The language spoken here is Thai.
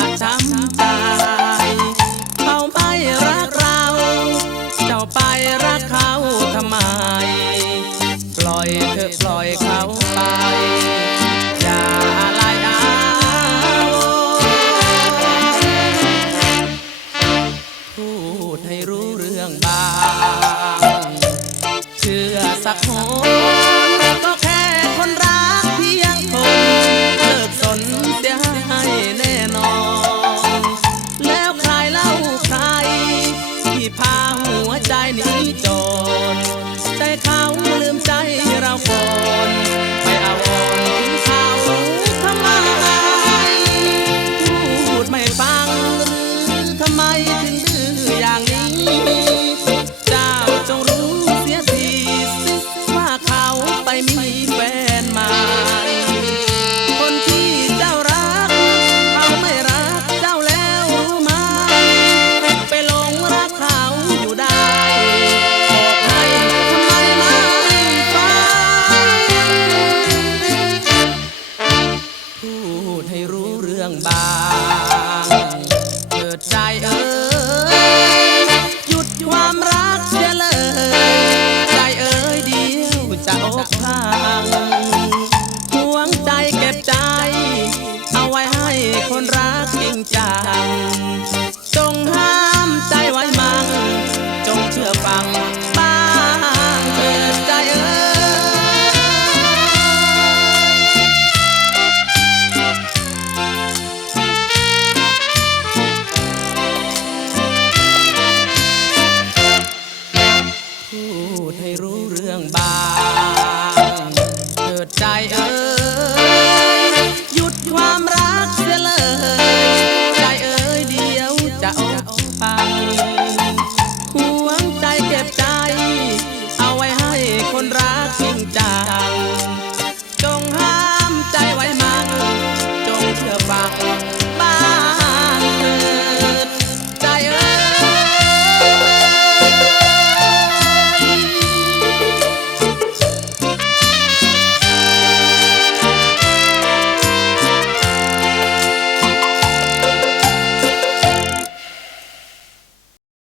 ะช้ำใจเขาไม่รักเรา เจ้าไปรักเขาทำไม ปล่อยเธอปล่อยเขาไปอย่าอะไรเอาพูดให้รู้เรื่องบางเชื่อสักหน Tito. บางเกิดใจเออหยุดความรักเสียเลย ใจเอ่ยเดียวจะอกหักห่วงใจเก็บใจ เอาไว้ให้คนรักจริงจังจงห้ามใจไว้มั่งจงเชื่อฟัง 吧。